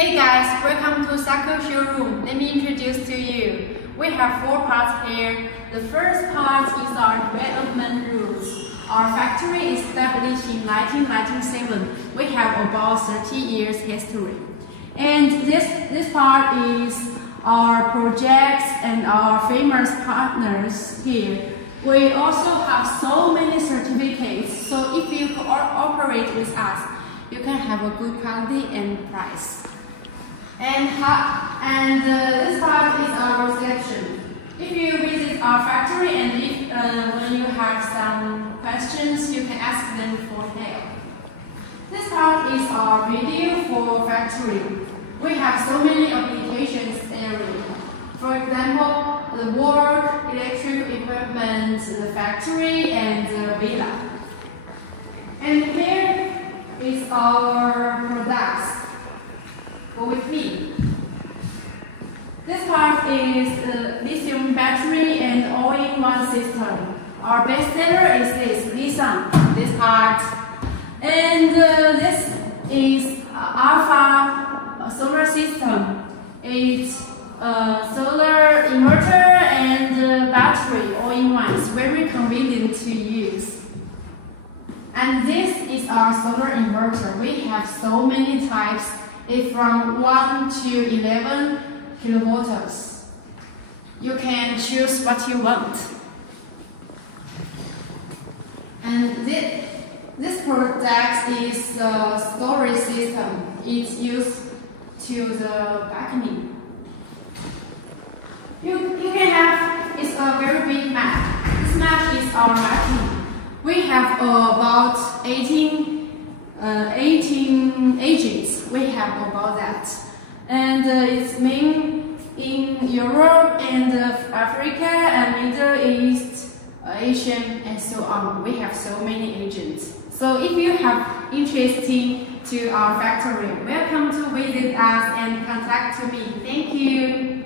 Hey guys, welcome to SAKO showroom. Let me introduce to you. We have 4 parts here. The first part is our development roots. Our factory is established in 1997. We have about 30 years history. And this part is our projects and our famous partners here. We also have so many certificates, so if you cooperate with us, you can have a good quality and price. And this part is our selection. If you visit our factory and when you have some questions, you can ask them for help. This part is our video for factory. We have so many applications area. For example, the work, electric equipment, the factory, and the villa. And here is our products. Go with me. This part is the lithium battery and all-in-one system. Our best seller is this part. And this is Alpha solar system. It's solar inverter and battery all-in-one. It's very convenient to use. And this is our solar inverter. We have so many types. It's from 1 to 11 kilovolts. You can choose what you want. And this product is the storage system. It's used to the balcony. You can have, it's a very big map. This map is our balcony. We have about 18 agents. We have about that. And it's main in Europe and Africa and Middle East, Asia, and so on. We have so many agents. So if you have interest to our factory, welcome to visit us and contact me. Thank you.